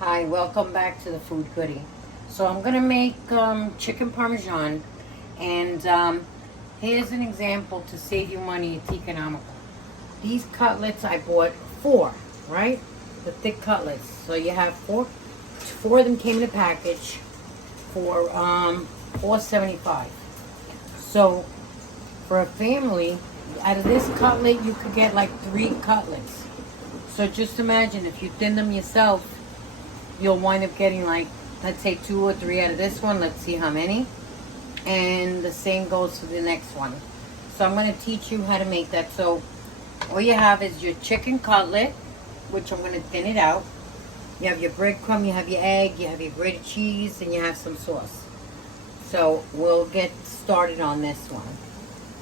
Hi, welcome back to the Food Goodie. So I'm gonna make chicken parmesan, and here's an example to save you money. It's economical. These cutlets I bought four, right? The thick cutlets. So you have four. Four of them came in a package for $4.75. So for a family, out of this cutlet, you could get like 3 cutlets. So just imagine if you thin them yourself, you'll wind up getting like, let's say 2 or 3 out of this one. Let's see how many. And the same goes for the next one. So I'm going to teach you how to make that. So all you have is your chicken cutlet, which I'm going to thin it out. You have your breadcrumb, you have your egg, you have your grated cheese, and you have some sauce. So we'll get started on this one.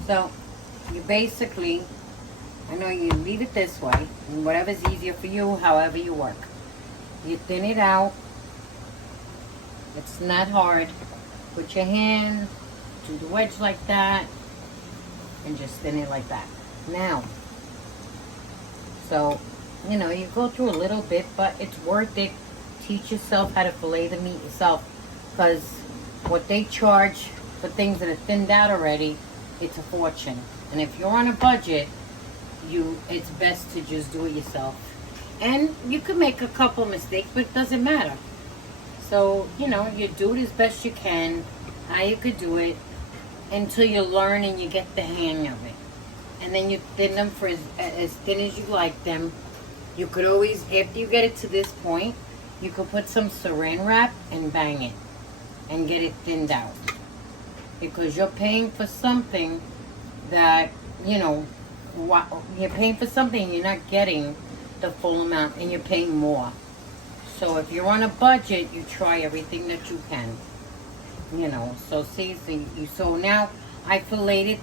So you basically, I know you leave it this way, and whatever's easier for you, however you work. You thin it out. It's not hard. Put your hand, do the wedge like that, and just thin it like that. Now, so, you know, you go through a little bit, but it's worth it. Teach yourself how to fillet the meat yourself, because what they charge for things that are thinned out already, it's a fortune. And if you're on a budget, it's best to just do it yourself. And you could make a couple mistakes, but it doesn't matter. So, you know, you do it as best you can, how you could do it, until you learn and you get the hang of it. And then you thin them for as thin as you like them. You could always, after you get it to this point, you could put some saran wrap and bang it and get it thinned out. Because you're paying for something that, you know, you're paying for something you're not getting the full amount, and you're paying more. So if you're on a budget, you try everything that you can, you know. So see, so now I filleted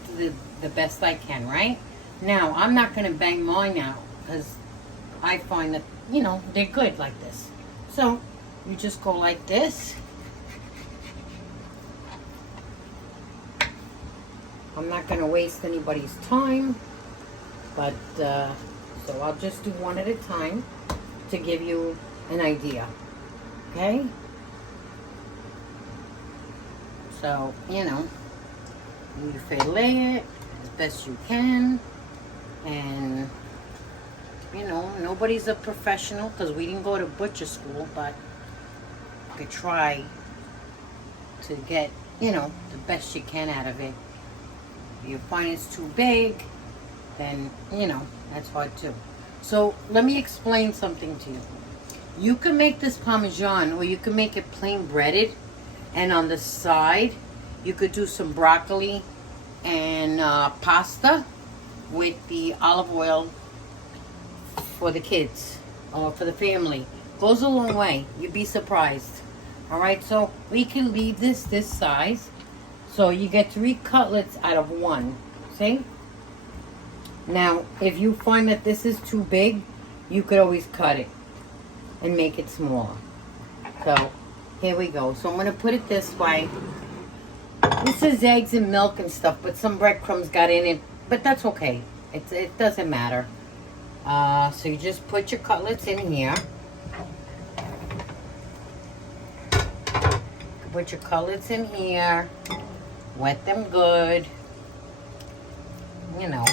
the best I can, right? Now I'm not going to bang mine out, because I find that, you know, they're good like this. So you just go like this. I'm not going to waste anybody's time, but so I'll just do one at a time to give you an idea. Okay? So, you know, you fillet it as best you can. And, you know, nobody's a professional, because we didn't go to butcher school, but you could try to get, you know, the best you can out of it. If you find it's too big, then, you know, that's hard too. So let me explain something to you. You can make this Parmesan, or you can make it plain breaded, and on the side you could do some broccoli and pasta with the olive oil for the kids or for the family. Goes a long way. You'd be surprised. All right, so we can leave this size, so you get 3 cutlets out of 1. See? Now, if you find that this is too big, you could always cut it and make it smaller. So, here we go. So I'm going to put it this way. This is eggs and milk and stuff, but some breadcrumbs got in it, but that's okay. It doesn't matter. So you just put your cutlets in here. Put your cutlets in here. Wet them good. You know.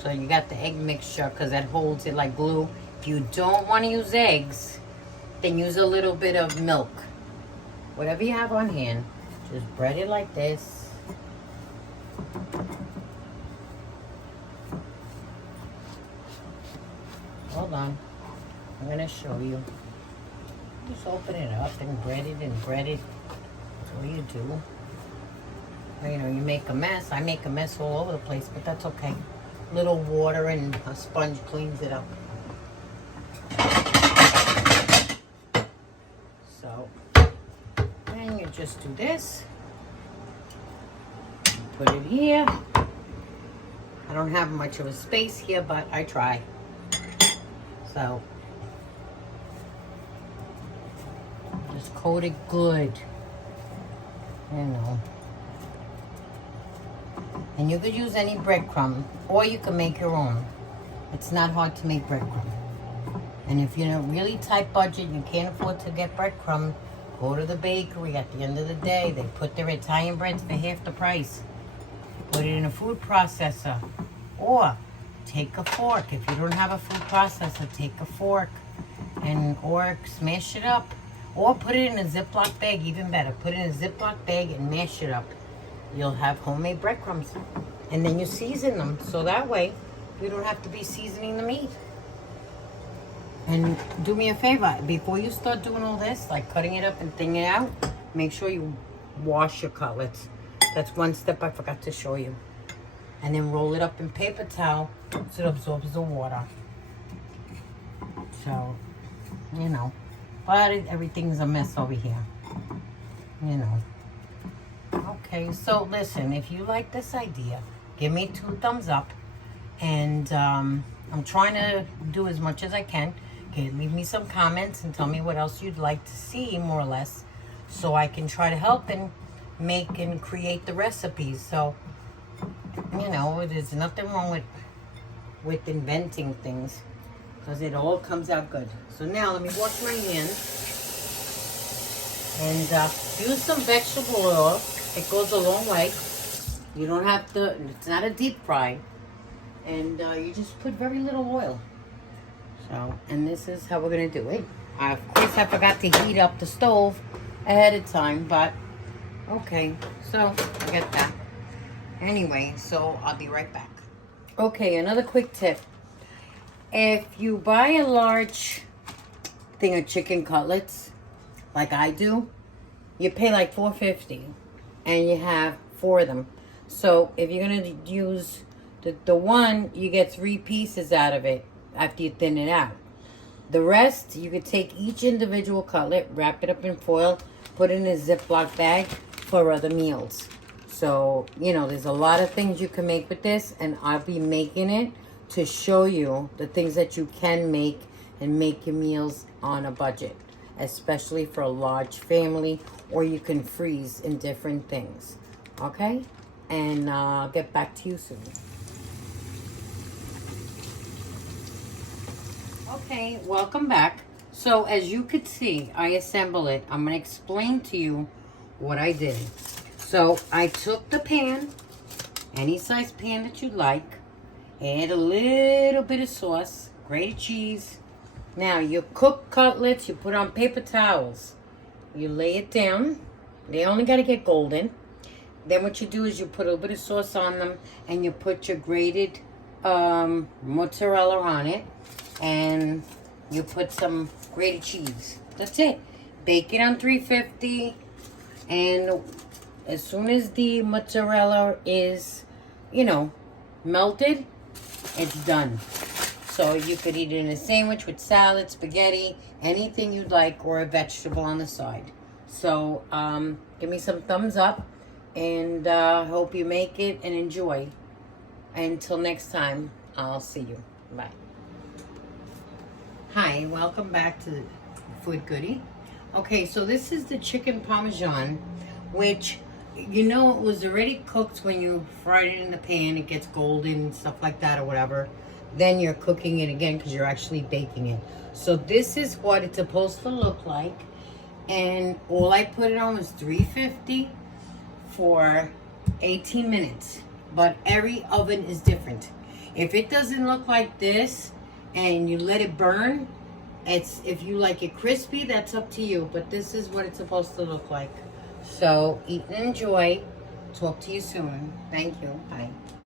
So you got the egg mixture, because that holds it like glue. If you don't want to use eggs, then use a little bit of milk. Whatever you have on hand. Just bread it like this. Hold on. I'm going to show you. Just open it up and bread it and bread it. That's all you do. You know, you make a mess. I make a mess all over the place, but that's okay. Little water and a sponge cleans it up. So, and you just do this. Put it here. I don't have much of a space here, but I try. So, just coat it good. You know. And you could use any breadcrumb, or you can make your own. It's not hard to make breadcrumb. And if you're in a really tight budget and you can't afford to get breadcrumbs, go to the bakery. At the end of the day, they put their Italian breads for half the price. Put it in a food processor. Or take a fork. If you don't have a food processor, take a fork or smash it up. Or put it in a Ziploc bag, even better. Put it in a Ziploc bag and mash it up. You'll have homemade breadcrumbs. And then you season them. So that way, you don't have to be seasoning the meat. And do me a favor. Before you start doing all this, like cutting it up and thinning it out, make sure you wash your cutlets. That's one step I forgot to show you. And then roll it up in paper towel so it absorbs the water. So, you know. But everything's a mess over here. You know. Okay, so listen, if you like this idea, give me 2 thumbs up. And I'm trying to do as much as I can. Okay, leave me some comments and tell me what else you'd like to see, more or less. So I can try to help and make and create the recipes. So, you know, there's nothing wrong with inventing things. Because it all comes out good. So now let me wash my hands. And use some vegetable oil. It goes a long way. You don't have to, it's not a deep fry. And you just put very little oil. So, and this is how we're going to do it. Of course, I forgot to heat up the stove ahead of time. But, okay. So, I get that. Anyway, so I'll be right back. Okay, another quick tip. If you buy a large thing of chicken cutlets, like I do, you pay like $4.50, and you have 4 of them. So if you're gonna use the one, you get 3 pieces out of it after you thin it out. The rest, you could take each individual cutlet, wrap it up in foil, put it in a Ziploc bag for other meals. So, you know, there's a lot of things you can make with this, and I'll be making it to show you the things that you can make and make your meals on a budget, especially for a large family, or you can freeze in different things. Okay? And I'll get back to you soon. Okay, welcome back. So as you could see, I assemble it. I'm going to explain to you what I did. So I took the pan, any size pan that you like, add a little bit of sauce, grated cheese. Now, your cooked cutlets, you put on paper towels. You lay it down. They only got to get golden. Then what you do is you put a little bit of sauce on them, and you put your grated mozzarella on it. And you put some grated cheese. That's it. Bake it on 350. And as soon as the mozzarella is, you know, melted, it's done. So you could eat it in a sandwich with salad, spaghetti, anything you'd like, or a vegetable on the side. So give me some thumbs up, and hope you make it and enjoy. Until next time, I'll see you. Bye. Hi, welcome back to Food Goodie. Okay, so this is the chicken parmesan, which, you know, it was already cooked when you fried it in the pan. It gets golden and stuff like that or whatever. Then you're cooking it again because you're actually baking it. So this is what it's supposed to look like. And all I put it on was 350 for 18 minutes. But every oven is different. If it doesn't look like this and you let it burn, it's, if you like it crispy, that's up to you. But this is what it's supposed to look like. So eat and enjoy. Talk to you soon. Thank you. Bye.